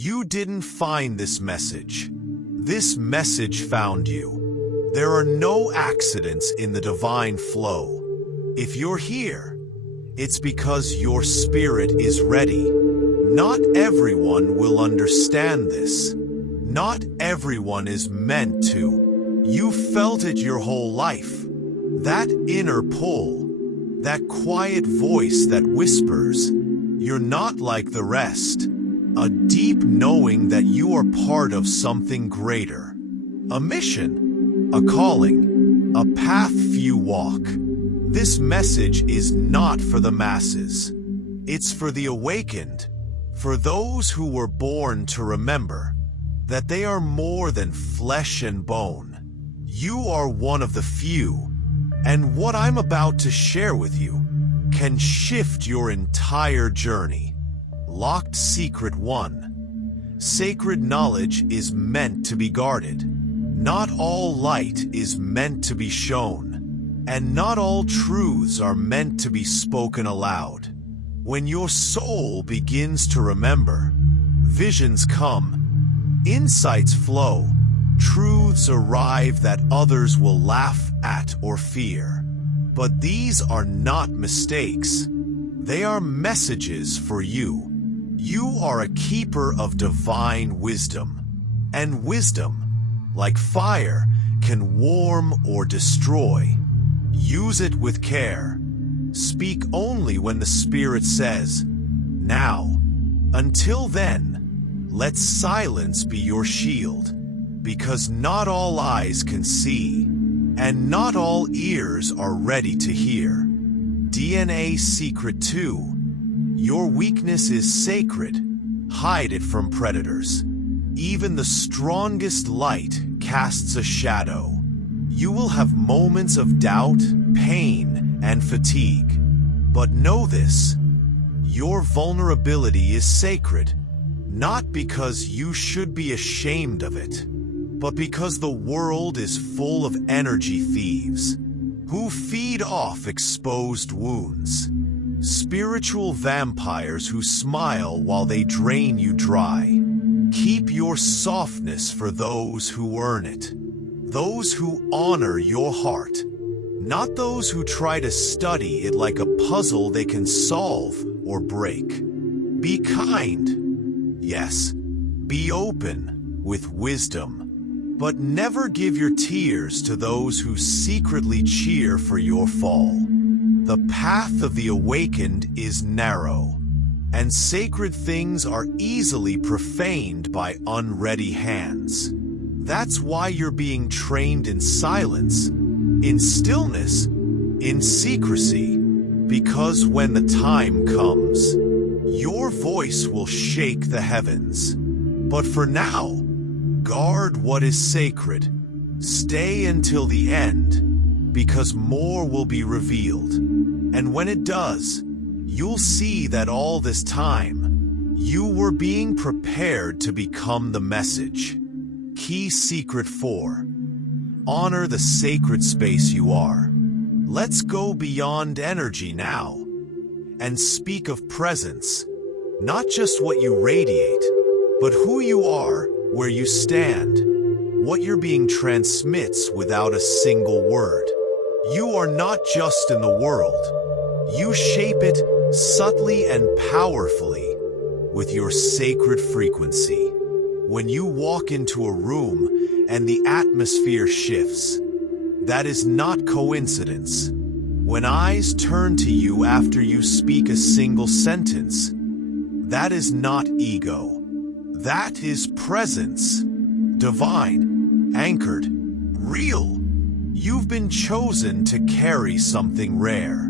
You didn't find this message. This message found you. There are no accidents in the divine flow. If you're here, it's because your spirit is ready. Not everyone will understand this. Not everyone is meant to. You felt it your whole life. That inner pull, that quiet voice that whispers, "You're not like the rest." A deep knowing that you are part of something greater. A mission, a calling, a path few walk. This message is not for the masses. It's for the awakened, for those who were born to remember that they are more than flesh and bone. You are one of the few, and what I'm about to share with you can shift your entire journey. Locked Secret 1. Sacred knowledge is meant to be guarded. Not all light is meant to be shown, and not all truths are meant to be spoken aloud. When your soul begins to remember, visions come, insights flow, truths arrive that others will laugh at or fear. But these are not mistakes. They are messages for you. You are a keeper of divine wisdom. And wisdom, like fire, can warm or destroy. Use it with care. Speak only when the Spirit says, "Now." Until then, let silence be your shield. Because not all eyes can see, and not all ears are ready to hear. DNA Secret 2. Your weakness is sacred. Hide it from predators. Even the strongest light casts a shadow. You will have moments of doubt, pain, and fatigue. But know this: your vulnerability is sacred, not because you should be ashamed of it, but because the world is full of energy thieves who feed off exposed wounds. Spiritual vampires who smile while they drain you dry. Keep your softness for those who earn it. Those who honor your heart. Not those who try to study it like a puzzle they can solve or break. Be kind. Yes, be open with wisdom. But never give your tears to those who secretly cheer for your fall. The path of the awakened is narrow, and sacred things are easily profaned by unready hands. That's why you're being trained in silence, in stillness, in secrecy, because when the time comes, your voice will shake the heavens. But for now, guard what is sacred. Stay until the end, because more will be revealed. And when it does, you'll see that all this time, you were being prepared to become the message. Key Secret 4. Honor the sacred space you are. Let's go beyond energy now, and speak of presence. Not just what you radiate, but who you are, where you stand, what your being transmits without a single word. You are not just in the world. You shape it subtly and powerfully with your sacred frequency. When you walk into a room and the atmosphere shifts, that is not coincidence. When eyes turn to you after you speak a single sentence, that is not ego. That is presence. Divine, anchored, real. You've been chosen to carry something rare.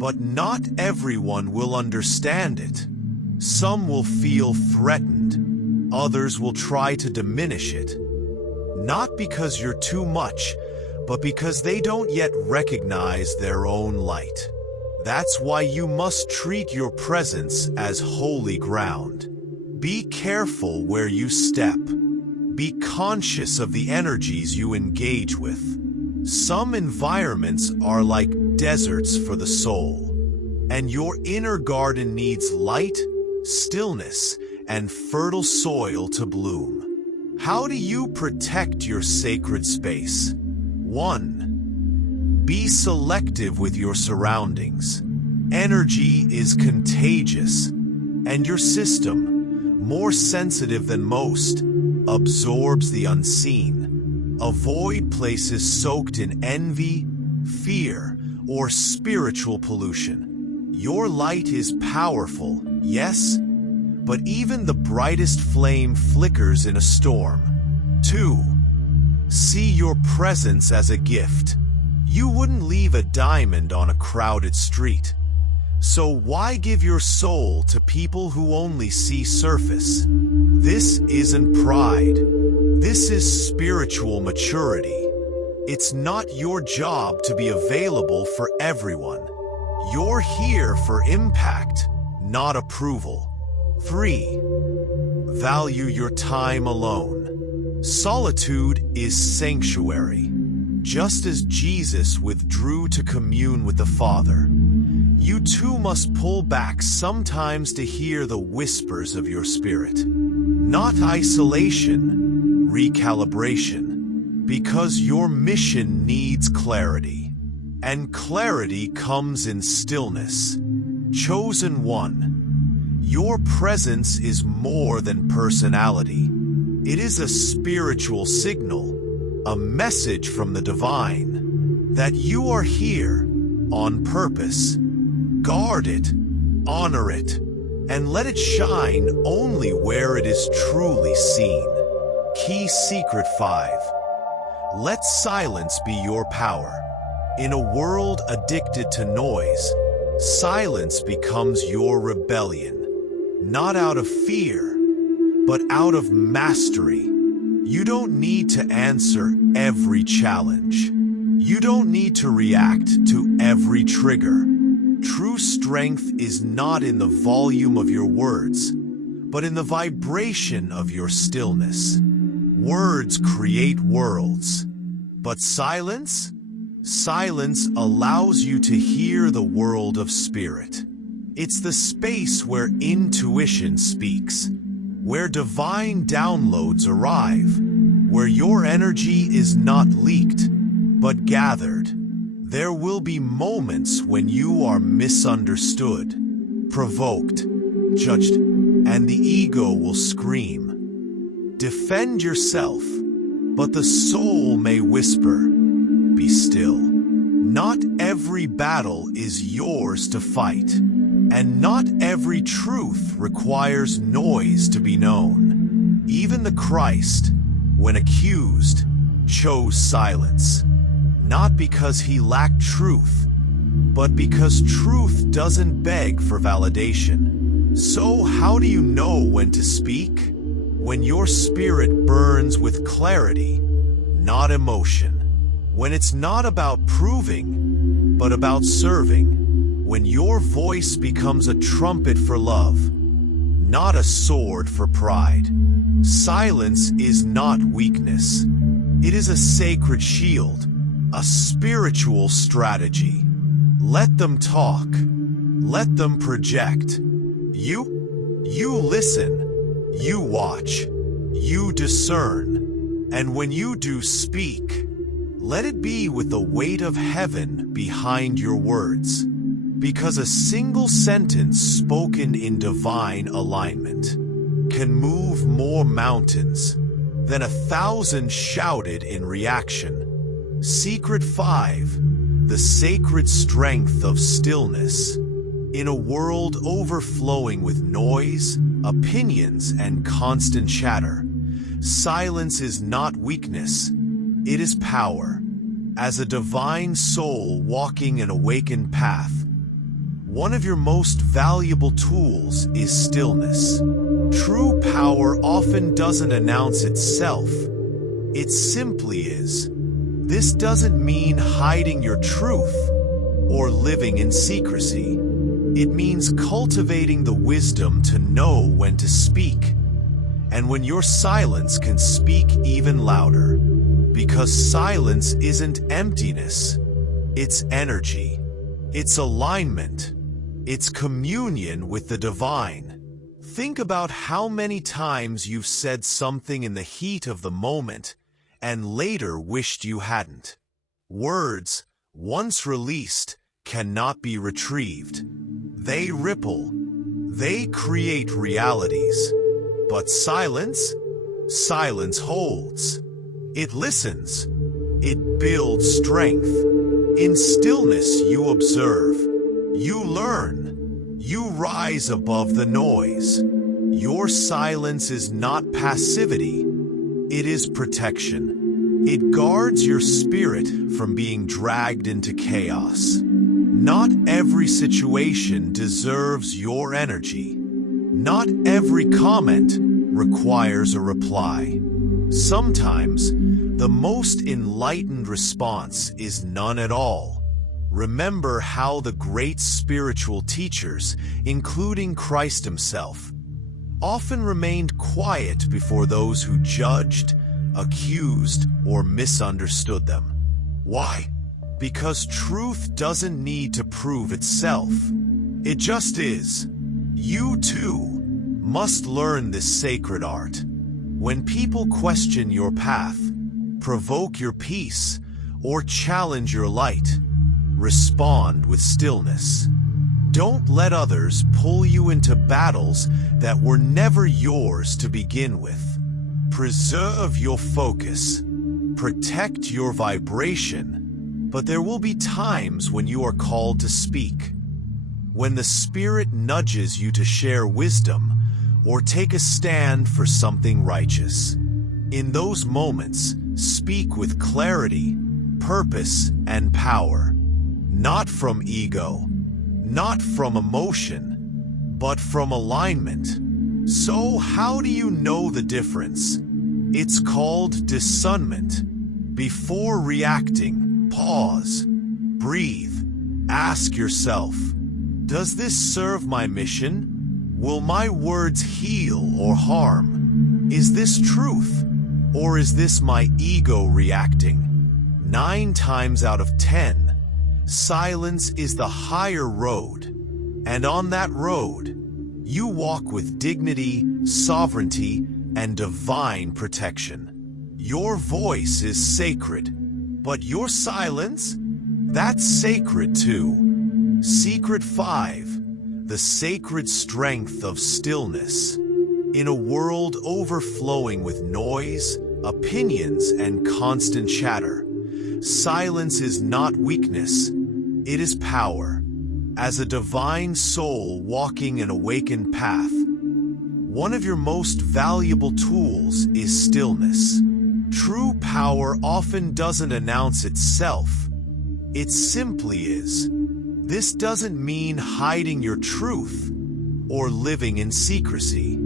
But not everyone will understand it. Some will feel threatened. Others will try to diminish it. Not because you're too much, but because they don't yet recognize their own light. That's why you must treat your presence as holy ground. Be careful where you step. Be conscious of the energies you engage with. Some environments are like deserts for the soul, and your inner garden needs light, stillness, and fertile soil to bloom. How do you protect your sacred space? 1. Be selective with your surroundings. Energy is contagious, and your system, more sensitive than most, absorbs the unseen. Avoid places soaked in envy, fear, or spiritual pollution. Your light is powerful, yes, but even the brightest flame flickers in a storm. 2. See your presence as a gift. You wouldn't leave a diamond on a crowded street. So why give your soul to people who only see surface? This isn't pride. This is spiritual maturity. It's not your job to be available for everyone. You're here for impact, not approval. 3. Value your time alone. Solitude is sanctuary. Just as Jesus withdrew to commune with the Father, you too must pull back sometimes to hear the whispers of your spirit. Not isolation, recalibration, because your mission needs clarity. And clarity comes in stillness. Chosen one, your presence is more than personality. It is a spiritual signal, a message from the divine, that you are here on purpose. Guard it, honor it, and let it shine only where it is truly seen. Key Secret 5. Let silence be your power. In a world addicted to noise, silence becomes your rebellion. Not out of fear, but out of mastery. You don't need to answer every challenge. You don't need to react to every trigger. True strength is not in the volume of your words, but in the vibration of your stillness. Words create worlds, but silence? Silence allows you to hear the world of spirit. It's the space where intuition speaks, where divine downloads arrive, where your energy is not leaked, but gathered. There will be moments when you are misunderstood, provoked, judged, and the ego will scream. Defend yourself, but the soul may whisper, "Be still." Not every battle is yours to fight, and not every truth requires noise to be known. Even the Christ, when accused, chose silence. Not because he lacked truth, but because truth doesn't beg for validation. So how do you know when to speak? When your spirit burns with clarity, not emotion. When it's not about proving, but about serving. When your voice becomes a trumpet for love, not a sword for pride. Silence is not weakness. It is a sacred shield. A spiritual strategy. Let them talk. Let them project. You listen. You watch. You discern. And when you do speak, let it be with the weight of heaven behind your words. Because a single sentence spoken in divine alignment can move more mountains than 1,000 shouted in reaction. Secret 5. The sacred strength of stillness. In a world overflowing with noise, opinions, and constant chatter, silence is not weakness, it is power. As a divine soul walking an awakened path, one of your most valuable tools is stillness. True power often doesn't announce itself, it simply is. This doesn't mean hiding your truth or living in secrecy. It means cultivating the wisdom to know when to speak, and when your silence can speak even louder. Because silence isn't emptiness, it's energy, it's alignment, it's communion with the divine. Think about how many times you've said something in the heat of the moment and later wished you hadn't. Words, once released, cannot be retrieved. They ripple. They create realities. But silence? Silence holds. It listens. It builds strength. In stillness you observe. You learn. You rise above the noise. Your silence is not passivity. It is protection. It guards your spirit from being dragged into chaos. Not every situation deserves your energy. Not every comment requires a reply. Sometimes, the most enlightened response is none at all. Remember how the great spiritual teachers, including Christ himself, often remained quiet before those who judged, accused, or misunderstood them. Why? Because truth doesn't need to prove itself. It just is. You too must learn this sacred art. When people question your path, provoke your peace, or challenge your light, respond with stillness. Don't let others pull you into battles that were never yours to begin with. Preserve your focus. Protect your vibration. But there will be times when you are called to speak. When the Spirit nudges you to share wisdom or take a stand for something righteous. In those moments, speak with clarity, purpose, and power. Not from ego, not from emotion, but from alignment. So how do you know the difference? It's called discernment. Before reacting, pause, breathe, ask yourself, does this serve my mission? Will my words heal or harm? Is this truth, or is this my ego reacting? 9 times out of 10, silence is the higher road, and on that road, you walk with dignity, sovereignty, and divine protection. Your voice is sacred, but your silence? That's sacred too. Secret 5. The sacred strength of stillness. In a world overflowing with noise, opinions, and constant chatter, silence is not weakness, it is power. As a divine soul walking an awakened path, one of your most valuable tools is stillness. True power often doesn't announce itself. It simply is. This doesn't mean hiding your truth or living in secrecy.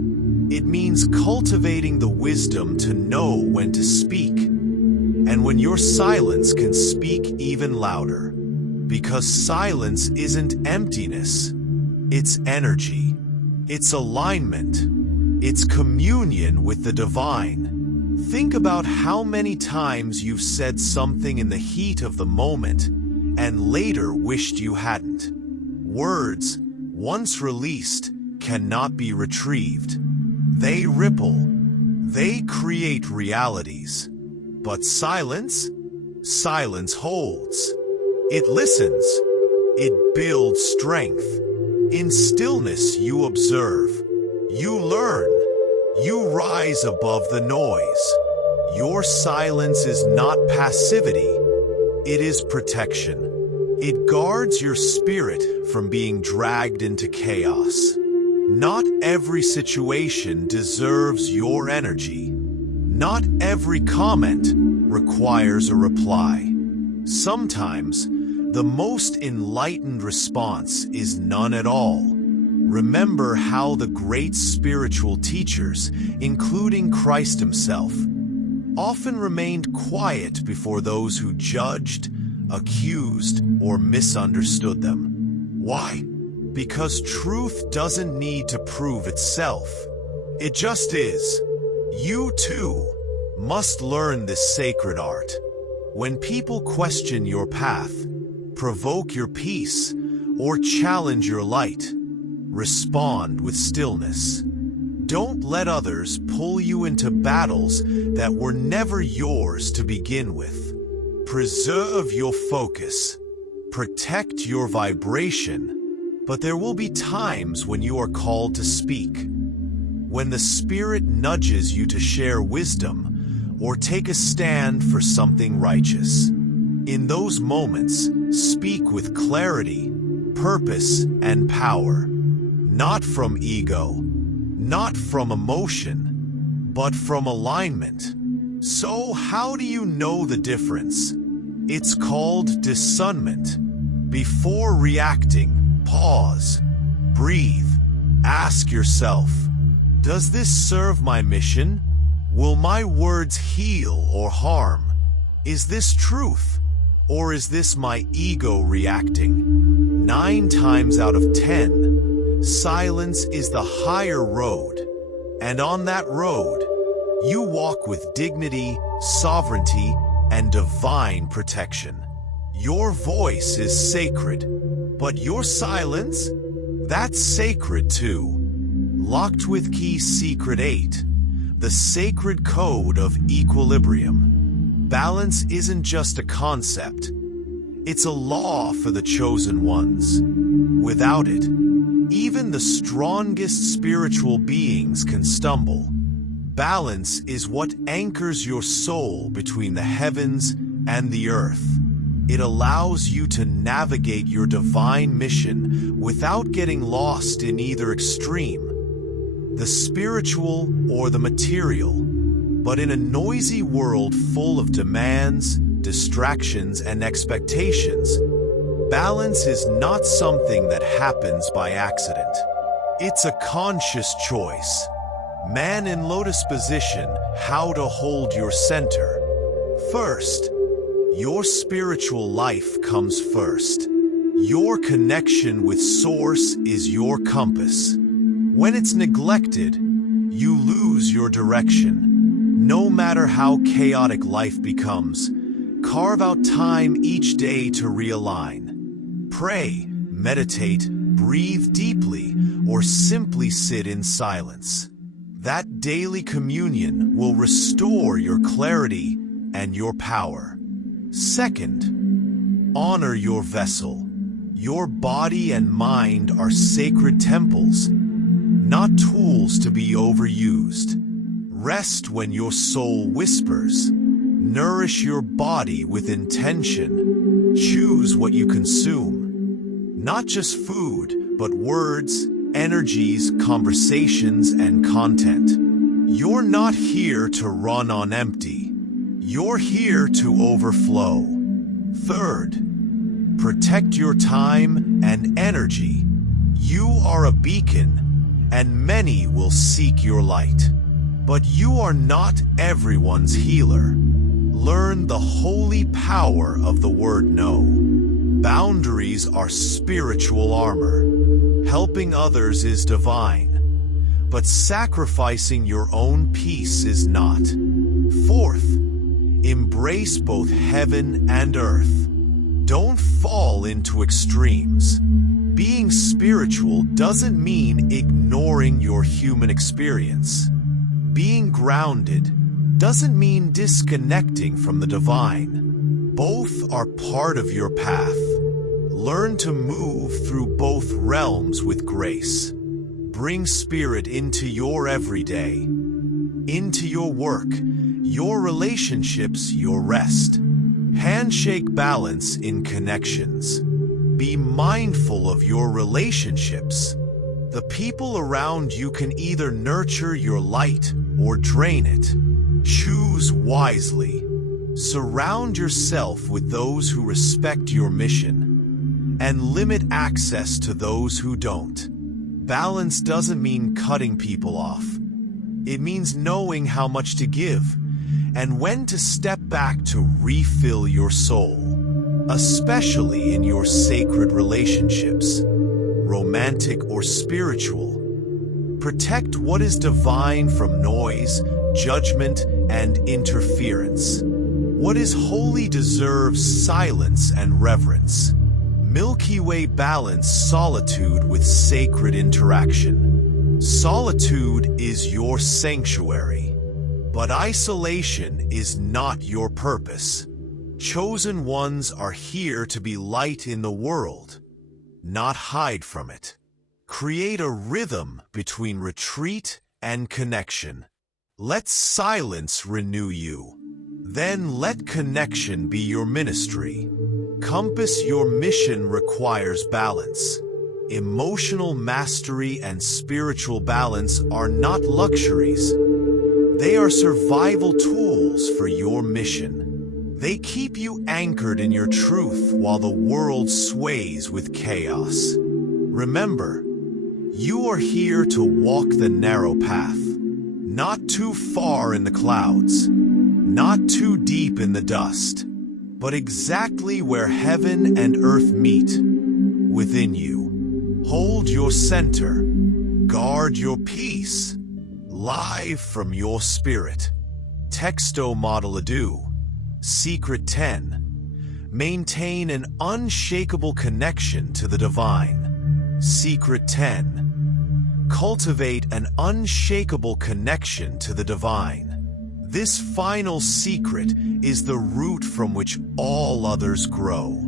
It means cultivating the wisdom to know when to speak, and when your silence can speak even louder. Because silence isn't emptiness, it's energy, it's alignment, it's communion with the divine. Think about how many times you've said something in the heat of the moment and later wished you hadn't. Words, once released, cannot be retrieved. They ripple. They create realities. But silence? Silence holds. It listens. It builds strength. In stillness you observe. You learn. You rise above the noise. Your silence is not passivity. It is protection. It guards your spirit from being dragged into chaos. Not every situation deserves your energy. Not every comment requires a reply. Sometimes, the most enlightened response is none at all. Remember how the great spiritual teachers, including Christ himself, often remained quiet before those who judged, accused, or misunderstood them. Why? Because truth doesn't need to prove itself. It just is. You too must learn this sacred art. When people question your path, provoke your peace, or challenge your light, respond with stillness. Don't let others pull you into battles that were never yours to begin with. Preserve your focus. Protect your vibration. But there will be times when you are called to speak. When the Spirit nudges you to share wisdom or take a stand for something righteous. In those moments, speak with clarity, purpose, and power. Not from ego, not from emotion, but from alignment. So how do you know the difference? It's called discernment. Before reacting, pause, breathe, ask yourself, does this serve my mission? Will my words heal or harm? Is this truth, or is this my ego reacting? 9 times out of 10, silence is the higher road. And on that road, you walk with dignity, sovereignty, and divine protection. Your voice is sacred, but your silence? That's sacred too. Locked with key secret 8, the sacred code of equilibrium. Balance isn't just a concept. It's a law for the chosen ones. Without it, even the strongest spiritual beings can stumble. Balance is what anchors your soul between the heavens and the earth. It allows you to navigate your divine mission without getting lost in either extreme, the spiritual or the material. But in a noisy world full of demands, distractions, and expectations, balance is not something that happens by accident. It's a conscious choice. Man in lotus position, how to hold your center. First, your spiritual life comes first. Your connection with Source is your compass. When it's neglected, you lose your direction. No matter how chaotic life becomes, carve out time each day to realign. Pray, meditate, breathe deeply, or simply sit in silence. That daily communion will restore your clarity and your power. Second, honor your vessel. Your body and mind are sacred temples, not tools to be overused. Rest when your soul whispers. Nourish your body with intention. Choose what you consume. Not just food, but words, energies, conversations, and content. You're not here to run on empty. You're here to overflow. Third, protect your time and energy. You are a beacon, and many will seek your light. But you are not everyone's healer. Learn the holy power of the word no. Boundaries are spiritual armor. Helping others is divine, but sacrificing your own peace is not. Fourth, embrace both heaven and earth. Don't fall into extremes. Being spiritual doesn't mean ignoring your human experience. Being grounded doesn't mean disconnecting from the divine. Both are part of your path. Learn to move through both realms with grace. Bring spirit into your everyday, into your work, your relationships, your rest. Handshake balance in connections. Be mindful of your relationships. The people around you can either nurture your light or drain it. Choose wisely. Surround yourself with those who respect your mission, and limit access to those who don't. Balance doesn't mean cutting people off. It means knowing how much to give, and when to step back to refill your soul, especially in your sacred relationships, romantic or spiritual. Protect what is divine from noise, judgment, and interference. What is holy deserves silence and reverence. Milky Way balance solitude with sacred interaction. Solitude is your sanctuary, but isolation is not your purpose. Chosen ones are here to be light in the world, not hide from it. Create a rhythm between retreat and connection. Let silence renew you. Then let connection be your ministry. Compass your mission requires balance. Emotional mastery and spiritual balance are not luxuries. They are survival tools for your mission. They keep you anchored in your truth while the world sways with chaos. Remember, you are here to walk the narrow path, not too far in the clouds, not too deep in the dust, but exactly where heaven and earth meet, within you. Hold your center, guard your peace, live from your spirit. Texto Model Adu. Secret 10. Maintain an unshakable connection to the divine. Secret 10. Cultivate an unshakable connection to the divine. This final secret is the root from which all others grow.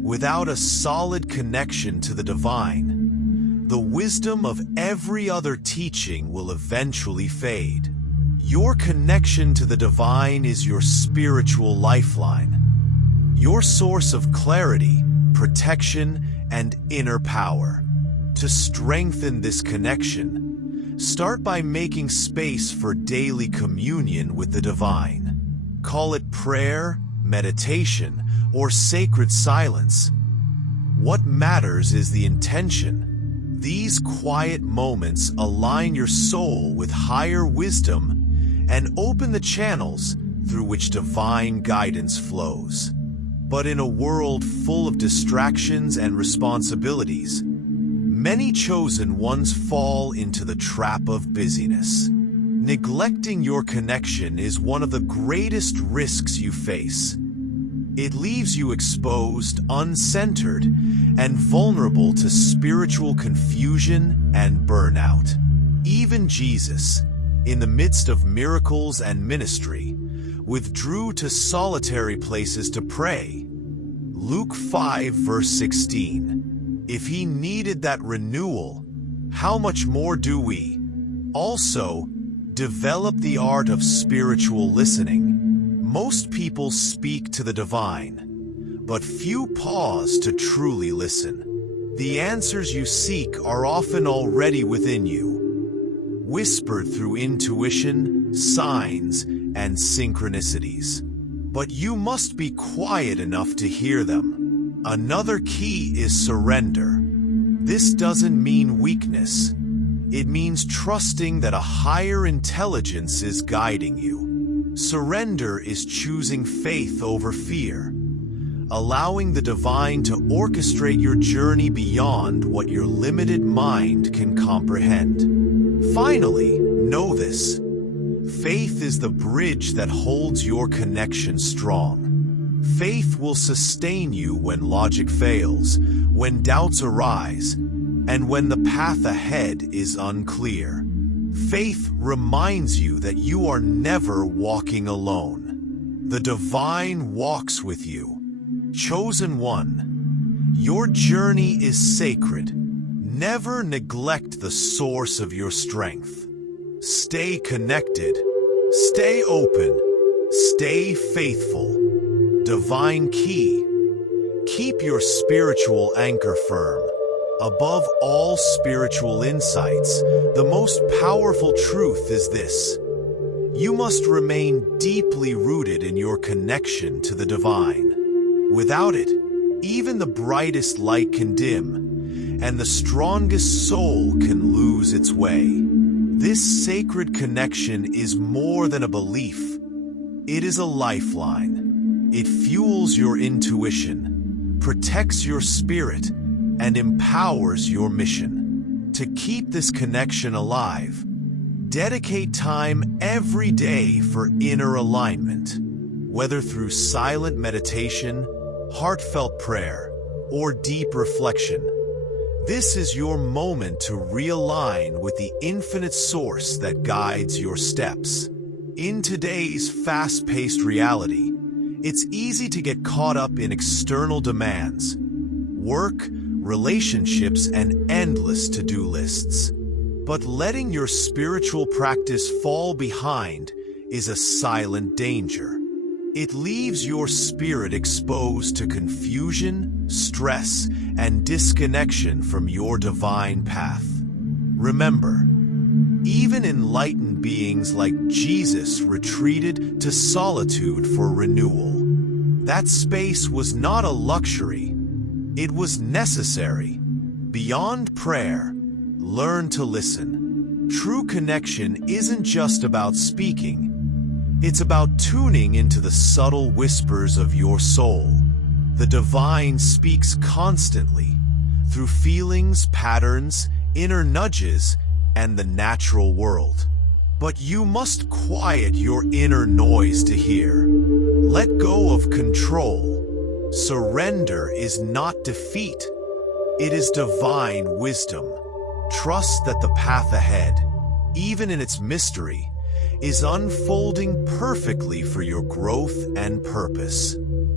Without a solid connection to the divine, the wisdom of every other teaching will eventually fade. Your connection to the divine is your spiritual lifeline, your source of clarity, protection, and inner power. To strengthen this connection, start by making space for daily communion with the divine. Call it prayer, meditation, or sacred silence. What matters is the intention. These quiet moments align your soul with higher wisdom and open the channels through which divine guidance flows. But in a world full of distractions and responsibilities, many chosen ones fall into the trap of busyness. Neglecting your connection is one of the greatest risks you face. It leaves you exposed, uncentered, and vulnerable to spiritual confusion and burnout. Even Jesus, in the midst of miracles and ministry, withdrew to solitary places to pray. Luke 5 verse 16. If he needed that renewal, how much more do we? Also, develop the art of spiritual listening. Most people speak to the divine, but few pause to truly listen. The answers you seek are often already within you, whispered through intuition, signs, and synchronicities. But you must be quiet enough to hear them. Another key is surrender. This doesn't mean weakness. It means trusting that a higher intelligence is guiding you. Surrender is choosing faith over fear, allowing the divine to orchestrate your journey beyond what your limited mind can comprehend. Finally, know this. Faith is the bridge that holds your connection strong. Faith will sustain you when logic fails, when doubts arise, and when the path ahead is unclear. Faith reminds you that you are never walking alone. The divine walks with you. Chosen one, your journey is sacred. Never neglect the source of your strength. Stay connected, stay open, stay faithful. Divine key. Keep your spiritual anchor firm. Above all spiritual insights, the most powerful truth is this: you must remain deeply rooted in your connection to the divine. Without it, even the brightest light can dim, and the strongest soul can lose its way. This sacred connection is more than a belief. It is a lifeline. It fuels your intuition, protects your spirit, and empowers your mission. To keep this connection alive, dedicate time every day for inner alignment. Whether through silent meditation, heartfelt prayer, or deep reflection, This is your moment to realign with the infinite source that guides your steps. In today's fast-paced reality, it's easy to get caught up in external demands, work, relationships, and endless to-do lists. But letting your spiritual practice fall behind is a silent danger. It leaves your spirit exposed to confusion, stress, and disconnection from your divine path. Remember, even enlightened beings like Jesus retreated to solitude for renewal. That space was not a luxury. It was necessary. Beyond prayer, learn to listen. True connection isn't just about speaking. It's about tuning into the subtle whispers of your soul. The divine speaks constantly, through feelings, patterns, inner nudges, and the natural world. But you must quiet your inner noise to hear. Let go of control. Surrender is not defeat. It is divine wisdom. Trust that the path ahead, even in its mystery, is unfolding perfectly for your growth and purpose.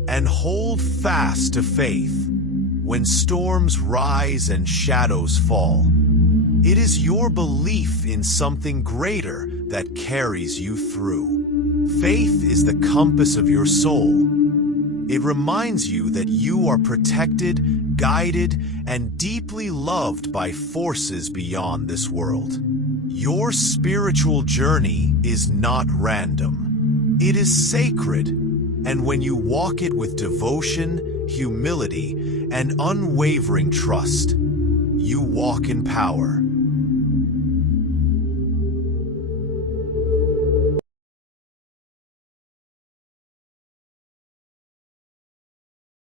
And hold fast to faith. When storms rise and shadows fall, it is your belief in something greater that carries you through. Faith is the compass of your soul. It reminds you that you are protected, guided, and deeply loved by forces beyond this world. Your spiritual journey is not random. It is sacred, and when you walk it with devotion, humility, and unwavering trust, you walk in power.